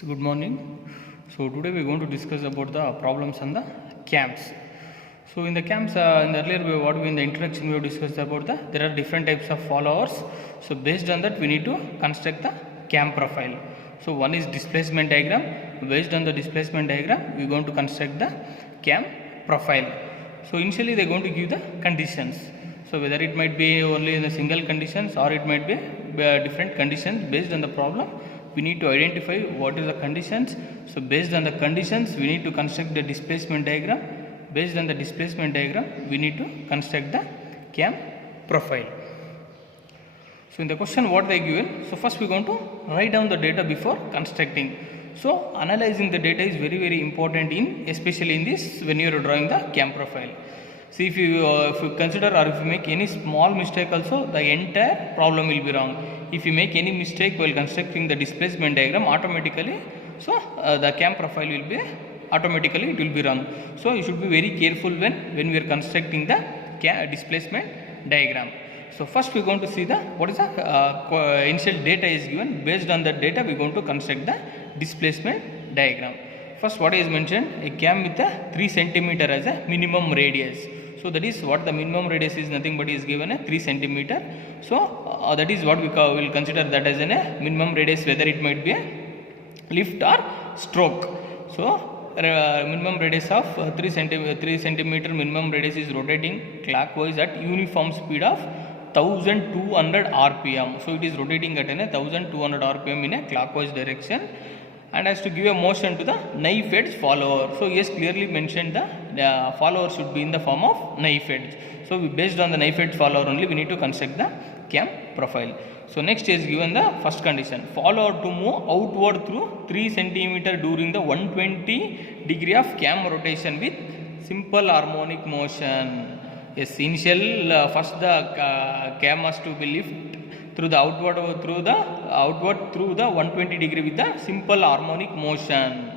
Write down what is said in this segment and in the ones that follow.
So good morning. So today we are going to discuss about the problems on the camps. So in the camps, in the earlier what we in the introduction we have discussed about there are different types of followers. So based on that we need to construct the cam profile. So one is displacement diagram. Based on the displacement diagram, we are going to construct the cam profile. So initially they are going to give the conditions. So whether it might be only in the single conditions or it might be different conditions based on the problem. We need to identify what is the conditions. So based on the conditions we need to construct the displacement diagram. Based on the displacement diagram we need to construct the cam profile. So in the question what they given, so first we are going to write down the data before constructing. So analyzing the data is very important in especially in this when you are drawing the cam profile. See if you consider or if you make any small mistake also the entire problem will be wrong. If you make any mistake while constructing the displacement diagram automatically, so the cam profile will be automatically it will be wrong. So you should be very careful when we are constructing the displacement diagram. So first we are going to see the what is the initial data is given. Based on that data we are going to construct the displacement diagram. First what is mentioned, a cam with a 3 cm as a minimum radius. So that is what the minimum radius is nothing but is given a 3 cm. So that is what we will consider that as a minimum radius, whether it might be a lift or stroke. So minimum radius of 3 cm minimum radius is rotating clockwise at uniform speed of 1200 rpm. So it is rotating at 1200 rpm in a clockwise direction and has to give a motion to the knife edge follower. So yes, clearly mentioned the follower should be in the form of knife edge. So based on the knife edge follower only we need to construct the cam profile. So next is given the first condition, follower to move outward through 3 cm during the 120 degree of cam rotation with simple harmonic motion. Yes, initial first the cam has to be lift through the outward through the 120 degree with the simple harmonic motion,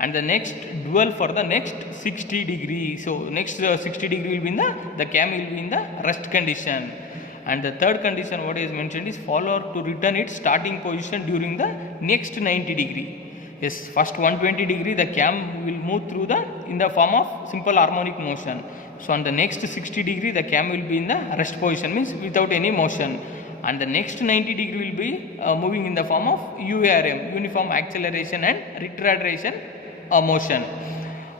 and the next dual for the next 60 degree. So next 60 degree will be in the cam will be in the rest condition, and the third condition what is mentioned is follower to return its starting position during the next 90 degree. Yes, first 120 degree the cam will move through in the form of simple harmonic motion. So on the next 60 degree the cam will be in the rest position, means without any motion, and the next 90 degree will be moving in the form of UARM, uniform acceleration and retardation motion.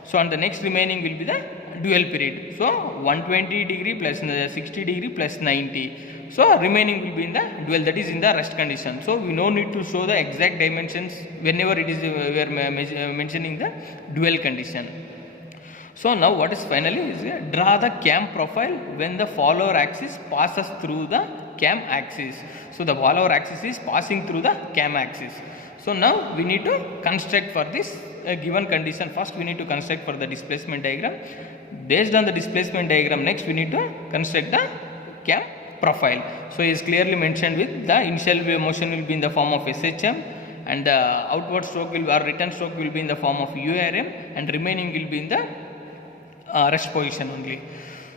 So and the next remaining will be the dual period. So 120 degree plus 60 degree plus 90. So remaining will be in the dual, that is in the rest condition. So we no need to show the exact dimensions whenever it is we are mentioning the dual condition. So now what is finally is draw the cam profile when the follower axis passes through the cam axis. So the follower axis is passing through the cam axis. So now we need to construct for this given condition. First we need to construct for the displacement diagram. Based on the displacement diagram, next we need to construct the cam profile. So it is clearly mentioned with the initial motion will be in the form of SHM, and the outward stroke will or return stroke will be in the form of URM, and remaining will be in the rest position only.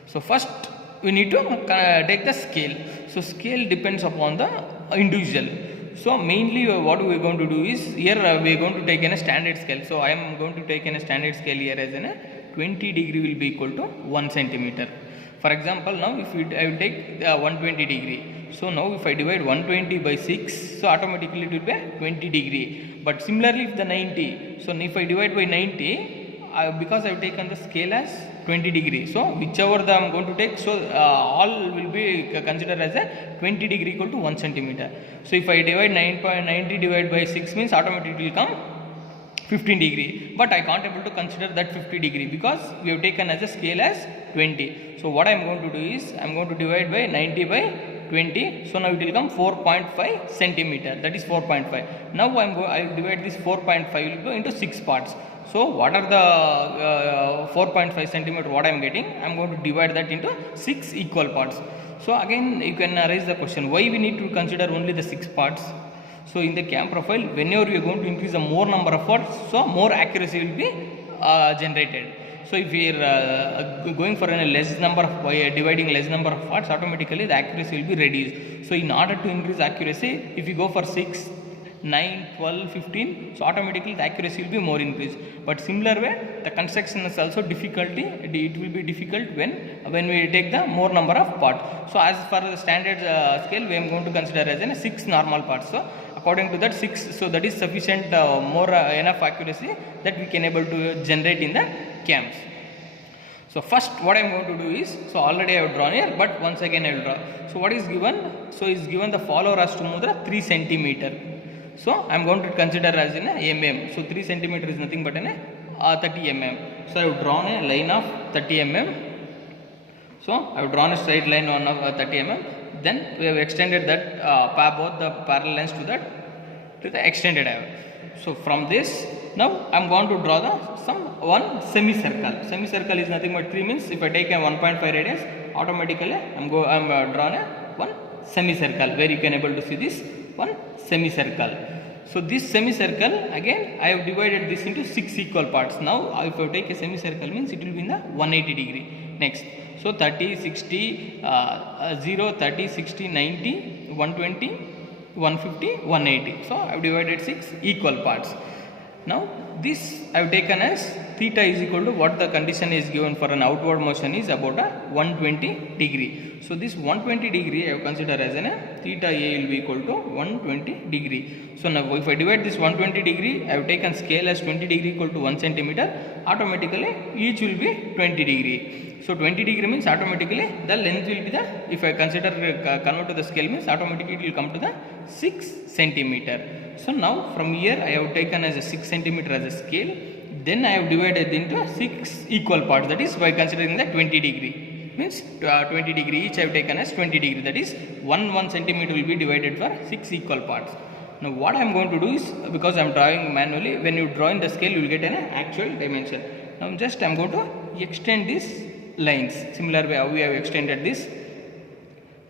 So first we need to take the scale. So scale depends upon the individual. So mainly what we are going to do is here we are going to take in a standard scale. So I am going to take in a standard scale here as in a 20 degree will be equal to 1 centimeter. For example, now if I will take 120 degree. So now if I divide 120 by 6, so automatically it will be 20 degree. But similarly if the 90, so if I divide by 90, because I have taken the scale as 20 degree, so whichever I am going to take, so all will be considered as a 20 degree equal to 1 centimeter. So if I divide 9.90 divided by 6 means automatically it will come 15 degree, but I can't able to consider that 50 degree because we have taken as a scale as 20. So what I am going to do is I am going to divide by 90 by 20. So now it will come 4.5 centimeter, that is 4.5. Now I will divide this 4.5 will go into 6 parts. So what are the 4.5 centimeter what I am getting? I am going to divide that into 6 equal parts. So again you can raise the question, why we need to consider only the 6 parts? So in the cam profile, whenever you are going to increase the more number of parts, so more accuracy will be generated. So if we are going for a less number of dividing less number of parts, automatically the accuracy will be reduced. So in order to increase accuracy, if you go for 6, 9, 12, 15, so automatically the accuracy will be more increased. But similar way, the construction is also difficulty, it will be difficult when we take the more number of parts. So as for the standard scale, we are going to consider as in 6 normal parts. So according to that 6, so that is sufficient more enough accuracy that we can able to generate in the cams. So first what I am going to do is, so already I have drawn here, but once again I will draw. So what is given? So is given the follower has to move the 3 centimeter. So I am going to consider as in a mm. So 3 centimeter is nothing but in a 30 mm. So I have drawn a line of 30 mm. So I have drawn a straight line on 30 mm. Then we have extended that both the parallel lines to the extended arrow. So from this, now I am going to draw one semicircle. Semicircle is nothing but 3 means if I take a 1.5 radius, automatically I am drawn one semicircle where you can able to see this one semicircle. So this semicircle again I have divided this into 6 equal parts. Now if I take a semicircle means it will be in the 180 degree. Next, so 30, 60, 0, 30, 60, 90, 120, 150, 180. So I have divided 6 equal parts. Now this I have taken as theta is equal to what the condition is given for an outward motion is about a 120 degree. So this 120 degree I have considered as a theta A will be equal to 120 degree. So now if I divide this 120 degree, I have taken scale as 20 degree equal to 1 centimeter, automatically each will be 20 degree. So 20 degree means automatically the length will be the, if I consider convert to the scale means automatically it will come to the 6 centimeter. So now from here I have taken as a 6 centimeter as a scale, then I have divided into 6 equal parts, that is by considering the 20 degree means 20 degree each I have taken as 20 degree, that is 1 centimeter will be divided for 6 equal parts. Now what I am going to do is, because I am drawing manually, when you draw in the scale you will get an actual dimension. Now just I am going to extend these lines, similar way how we have extended this,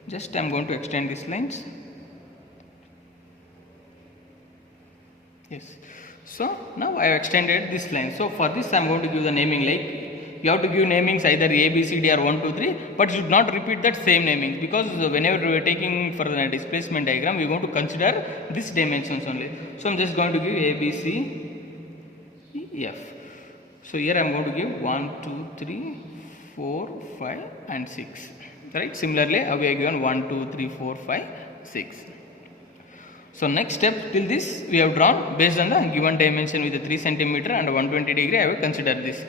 just I am going to extend these lines. Yes. So now I have extended this line. So for this I am going to give the naming, like you have to give namings either A, B, C, D or 1, 2, 3, but you should not repeat that same naming, because whenever we are taking for the displacement diagram we are going to consider these dimensions only. So I am just going to give A, B, C, E, F. So here I am going to give 1, 2, 3, 4, 5 and 6. Right? Similarly we are given 1, 2, 3, 4, 5, 6. So next step, till this we have drawn based on the given dimension with the 3 centimeter and 120 degree I will consider this.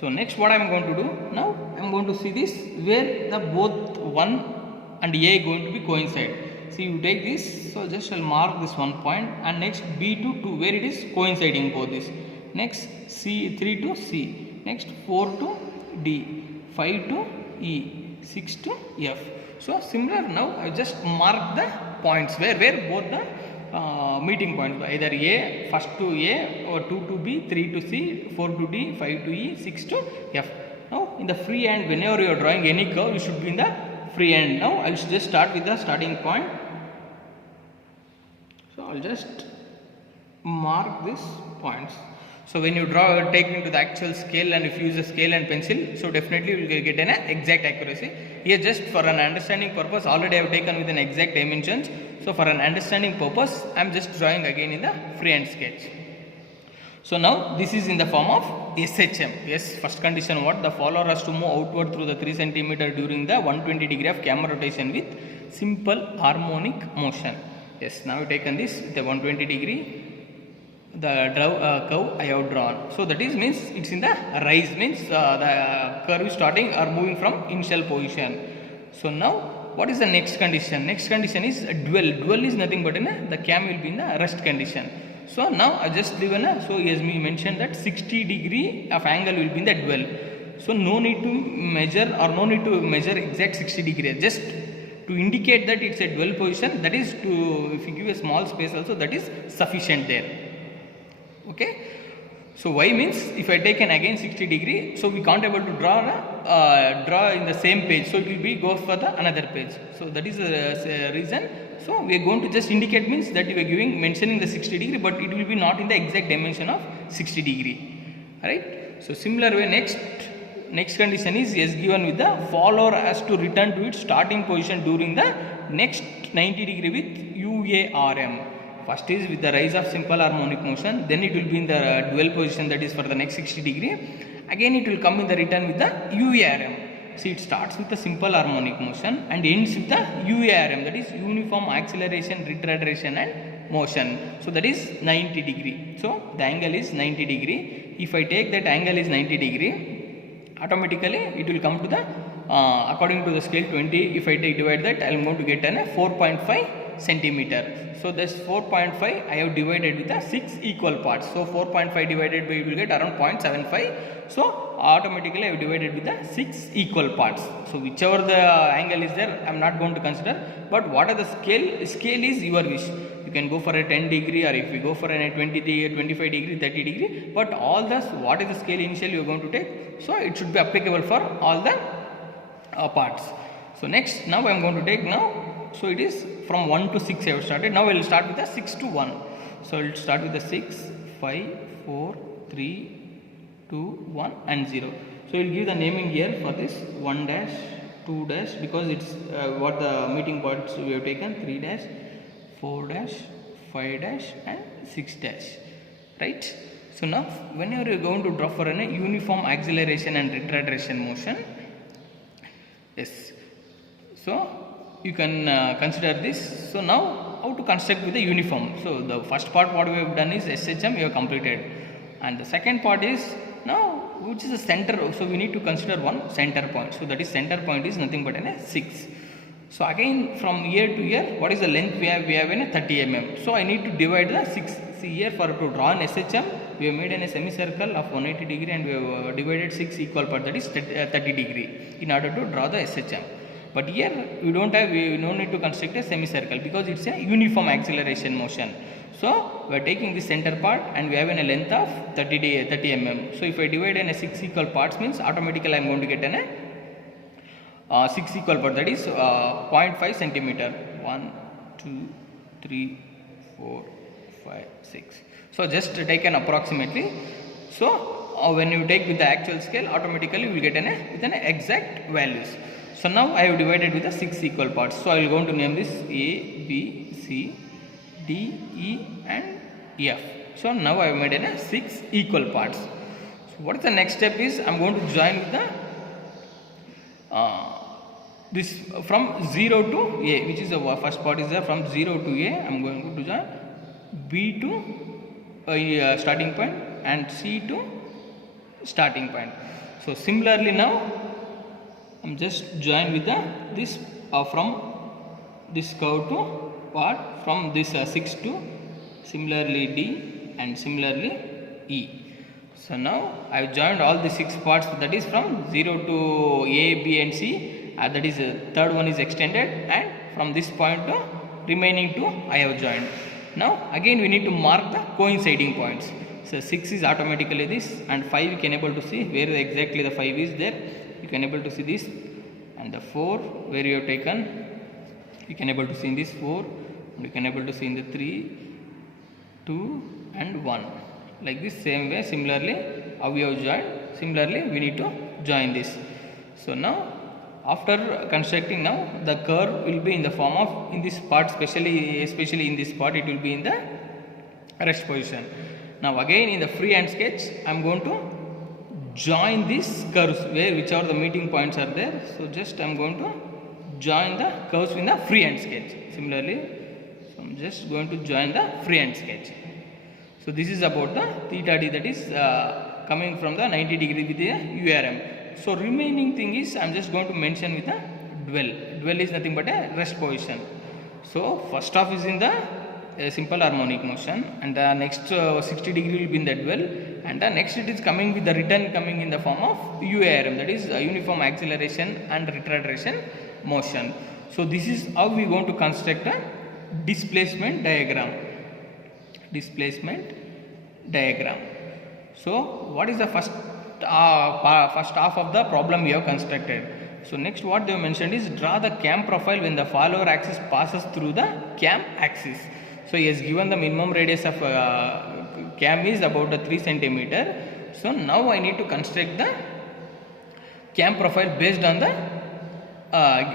So next what I am going to do, now I am going to see this where the both 1 and A going to be coincide. See, you take this, so just I'll mark this one point, and next B to 2 where it is coinciding both this. Next C 3 to C, next 4 to D, 5 to E, 6 to F. So similar, now I just mark the points where both the meeting points, either A, first to A, or 2 to B, 3 to C, 4 to D, 5 to E, 6 to F. Now in the free hand, whenever you are drawing any curve, you should be in the free hand. Now I will just start with the starting point. So I will just mark these points. So when you draw, take into the actual scale, and if you use a scale and pencil, so definitely you will get an exact accuracy. Here just for an understanding purpose, already I have taken with an exact dimensions. So for an understanding purpose, I am just drawing again in the freehand sketch. So now this is in the form of SHM. Yes, first condition what? The follower has to move outward through the 3 centimeter during the 120 degree of camera rotation with simple harmonic motion. Yes, now we taken this with the 120 degree. The curve I have drawn. So that is means it's in the rise, means the curve is starting or moving from initial position. So now what is the next condition? Next condition is dwell. Dwell is nothing but the cam will be in the rest condition. So now I just given so as we mentioned that 60 degree of angle will be in the dwell. So no need to measure or no need to measure exact 60 degree. Just to indicate that it's a dwell position, that is to, if you give a small space also, that is sufficient there. Okay, so why means if I take an again 60 degree, so we can't able to draw in the same page, so it will be go for the another page. So that is the reason. So we are going to just indicate means that we are giving mentioning the 60 degree, but it will be not in the exact dimension of 60 degree. Alright. So similar way, next condition is given with the follower has to return to its starting position during the next 90 degree with UARM. First is with the rise of simple harmonic motion, then it will be in the dual position, that is for the next 60 degree. Again it will come in the return with the UARM. See, it starts with the simple harmonic motion and ends with the UARM, that is uniform acceleration, retardation and motion. So that is 90 degree. So the angle is 90 degree. If I take that angle is 90 degree, automatically it will come to the according to the scale 20. If I divide that, I am going to get an 4.5 centimeter. So this 4.5 I have divided with the 6 equal parts. So 4.5 divided by, you will get around 0.75. So automatically I have divided with the 6 equal parts. So whichever the angle is there, I am not going to consider. But what are the scale? Scale is your wish. You can go for a 10 degree, or if you go for a 20 degree, 25 degree, 30 degree. But all this, what is the scale initially you are going to take? So it should be applicable for all the parts. So next, now I am going to take now. So it is from 1 to 6 I have started. Now I will start with the 6 to 1. So I will start with the 6, 5, 4, 3, 2, 1 and 0. So we will give the naming here for this 1 dash, 2 dash, because it's what the meeting points we have taken, 3 dash, 4 dash, 5 dash and 6 dash, right? So now whenever you are going to draw for a uniform acceleration and retardation motion, yes, so you can consider this. So now how to construct with the uniform. So the first part what we have done is SHM, we have completed, and the second part is now which is the center. So we need to consider one center point. So that is center point is nothing but a 6. So again from here to here, what is the length we have? We have in a 30 mm. So I need to divide the 6. See here, for to draw an SHM, we have made a semicircle of 180 degree and we have divided 6 equal part, that is 30 degree, in order to draw the SHM. But here we don't need to construct a semicircle because it's a uniform acceleration motion. So we are taking the center part and we have a length of 30 mm. So if I divide in a 6 equal parts, means automatically I am going to get an 6 equal part, that is 0.5 centimeter. 1, 2, 3, 4, 5, 6. So just take an approximately. So when you take with the actual scale, automatically you will get with an exact values. So now I have divided with the 6 equal parts. So I will going to name this A, B, C, D, E and F. So now I have made 6 equal parts. So what is the next step is, I am going to join with the this from 0 to A, which is the first part is there, from 0 to A. I am going to join B to starting point and C to starting point. So similarly now I am just join with the this from this curve to part, from this 6 to similarly D and similarly E. So now I have joined all the 6 parts, that is from 0 to A, B and C, that is third one is extended, and from this point to remaining 2 I have joined. Now again we need to mark the coinciding points. So 6 is automatically this, and 5 you can able to see where exactly the 5 is there. You can able to see this, and the 4 where you have taken, you can able to see in this 4, and you can able to see in the 3, 2 and 1. Like this same way, similarly how we have joined, similarly we need to join this. So now after constructing, now the curve will be in the form of, in this part especially in this part, it will be in the rest position. Now again in the freehand sketch I am going to join these curves where whichever the meeting points are there. So just I am going to join the curves in the freehand sketch. Similarly, so I am just going to join the freehand sketch. So this is about the theta d, that is coming from the 90 degree with the URM. So remaining thing is I am just going to mention with the dwell. Dwell is nothing but a rest position. So first off is in the simple harmonic motion, and the next 60 degree will be in the dwell, and the next it is coming with the return coming in the form of UARM, that is uniform acceleration and retardation motion. So this is how we are going to construct a displacement diagram. Displacement diagram. So what is the first half of the problem we have constructed? So next what they have mentioned is draw the cam profile when the follower axis passes through the cam axis. So he has given the minimum radius of cam is about 3 centimeter. So now I need to construct the cam profile based on the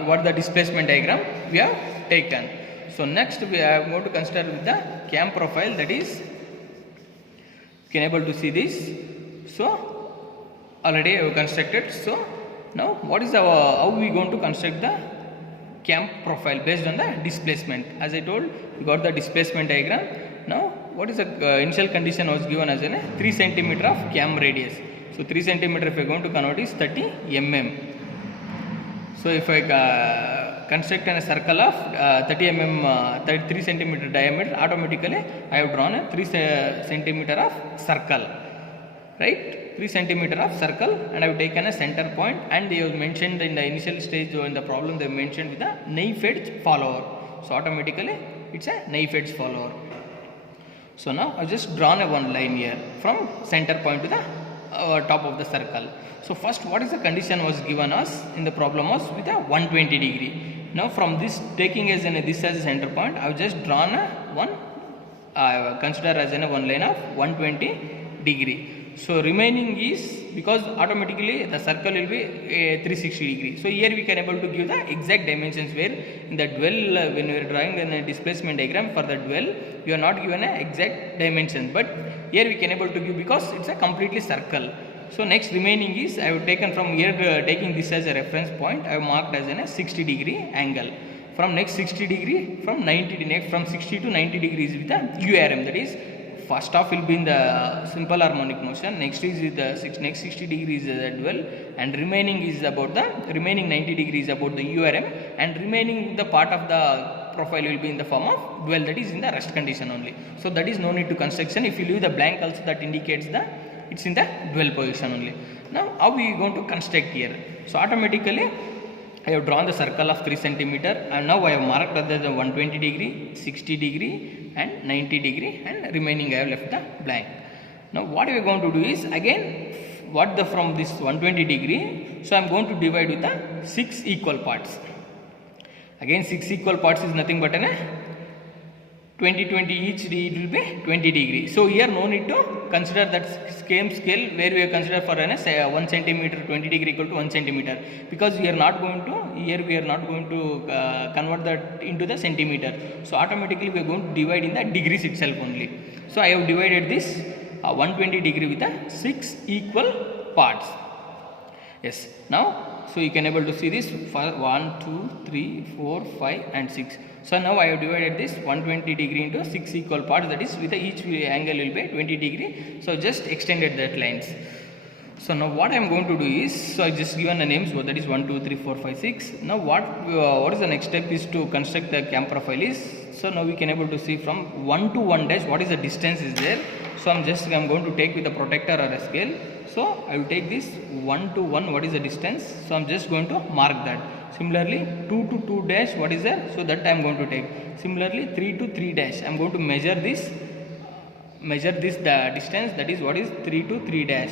what the displacement diagram we have taken. So next we are going to consider with the cam profile, that is you can able to see this. So already I have constructed. So now what is our, how we going to construct the cam profile based on the displacement? As I told, we got the displacement diagram. Now what is the initial condition was given as a 3 centimeter of cam radius. So 3 centimeter if I are going to convert is 30 mm. So if I construct a circle of 30 mm 33 centimeter diameter, automatically I have drawn a 3 centimeter of circle, right? 3 centimeter of circle, and I have taken a center point, and they have mentioned in the initial stage or in the problem they mentioned with a knife edge follower. So automatically it's a knife edge follower. So now I just drawn a one line here from center point to the top of the circle. So first, what is the condition was given us in the problem was with a 120 degree. Now from this, taking as this as a center point, I have just drawn a one consider as one line of 120 degree. So remaining is, because automatically the circle will be 360 degree. So here we can able to give the exact dimensions, where in the dwell when we are drawing a displacement diagram for the dwell, we are not given a exact dimension, but here we can able to give because it's a completely circle. So next remaining is, I have taken from here taking this as a reference point, I have marked as a 60 degree angle. From next 60 degree, from 90 next from 60 to 90 degrees with the URM, that is first half will be in the simple harmonic motion, next is with the next 60 degrees is the dwell, and remaining is about the remaining 90 degrees about the URM, and remaining the part of the profile will be in the form of dwell, that is in the rest condition only. So that is no need to construction. If you leave the blank also, that indicates the it's in the dwell position only. Now how we are going to construct here? So automatically I have drawn the circle of 3 centimeter, and now I have marked other than 120 degree, 60 degree and 90 degree, and remaining I have left the blank. Now what we are going to do is, again what the from this 120 degree, so I am going to divide with the 6 equal parts. Again 6 equal parts is nothing but an 20 each, it will be 20 degree. So here no need to consider that same scale where we have considered for an 1 centimeter 20 degree equal to 1 centimeter, because we are not going to, here we are not going to convert that into the centimeter. So automatically we are going to divide in the degrees itself only. So I have divided this 120 degree with the 6 equal parts. Yes, now so you can able to see this 1 2 3 4 5 and 6. So now I have divided this 120 degree into 6 equal parts, that is with each angle will be 20 degree. So just extended that lines. So now what I am going to do is, so I just given the names, so that is 1 2 3 4 5 6. Now what is the next step is to construct the cam profile is. So now we can able to see from 1 to 1 dash what is the distance is there. So I'm going to take with a protractor or a scale. So I will take this 1 to 1, what is the distance. So I'm just going to mark that. Similarly 2 to 2 dash, what is there, so that I am going to take. Similarly 3 to 3 dash, I am going to measure this the distance, that is what is 3 to 3 dash.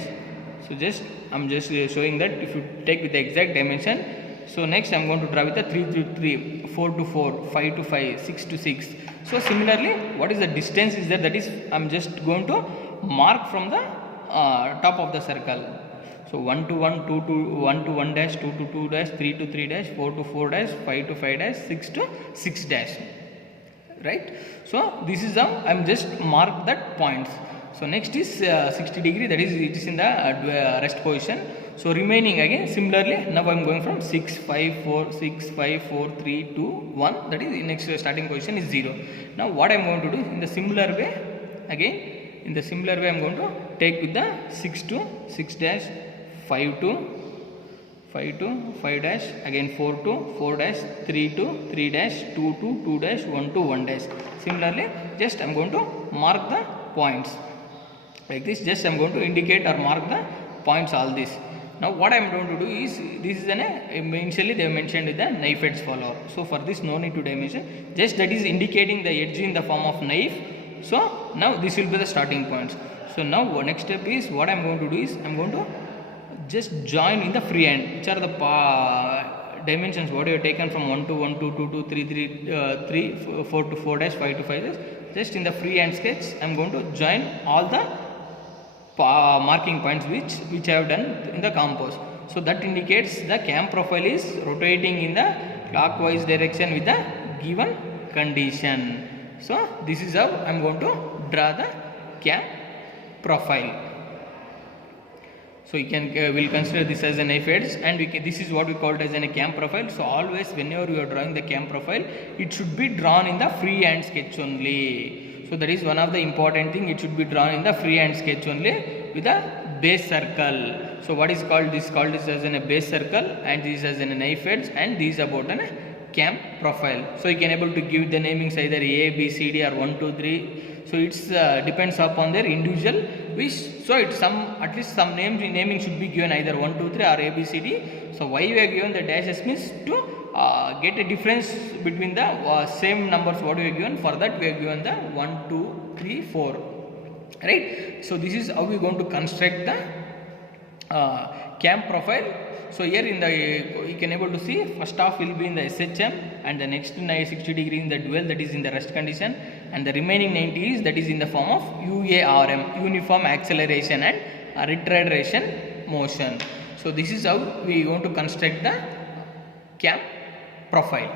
So just I am just showing that if you take with the exact dimension. So next I am going to draw with the 3 to 3, 4 to 4, 5 to 5, 6 to 6. So similarly what is the distance is there, that is I am just going to mark from the top of the circle. So 1 to 1, 2 to 1 to 1 dash, 2 to 2 dash, 3 to 3 dash, 4 to 4 dash, 5 to 5 dash, 6 to 6 dash, right? So this is how I am just mark that points. So next is 60 degree, that is it is in the rest position. So remaining again similarly, now I am going from 6 5 4 6 5 4 3 2 1, that is next starting position is 0. Now what I am going to do in the similar way, again in the similar way I am going to take with the 6 to 6 dash, 5 to 5 dash, again 4 to 4 dash, 3 to 3 dash, 2 to 2 dash, 1 to 1 dash. Similarly just I am going to mark the points like this, just I am going to indicate or mark the points all this. Now what I am going to do is, this is initially they mentioned with the knife edge follower. So for this no need to dimension, just that is indicating the edge in the form of knife. So now this will be the starting points. So now next step is, what I am going to do is, I am going to just join in the free hand, which are the dimensions what you have taken from 1 to 1, 2 to 2, 3, 4 to 4 dash, 5 to 5 dash. Just in the free hand sketch I am going to join all the marking points which I have done in the compose. So that indicates the cam profile is rotating in the clockwise direction with the given condition. So this is how I am going to draw the cam profile. So you can will consider this as a knife edge, and this is what we called as a cam profile. So always whenever you are drawing the cam profile, it should be drawn in the freehand sketch only. So that is one of the important thing. It should be drawn in the freehand sketch only with a base circle. So what is called this? Called this as a base circle, and this is as a knife edge, and this is about a cam profile. So you can able to give the namings either A, B, C, D or 1, 2, 3. So it's depends upon their individual wish. So it's at least some naming should be given either 1, 2, 3 or A, B, C, D. So why we are given the dashes means to get a difference between the same numbers what we are given. For that we are given the 1, 2, 3, 4. Right. So this is how we are going to construct the cam profile. So here in the you can able to see first half will be in the SHM, and the next 60 degree in the dual, that is in the rest condition, and the remaining 90 degrees, that is in the form of UARM, uniform acceleration and retardation motion. So this is how we want to construct the cam profile.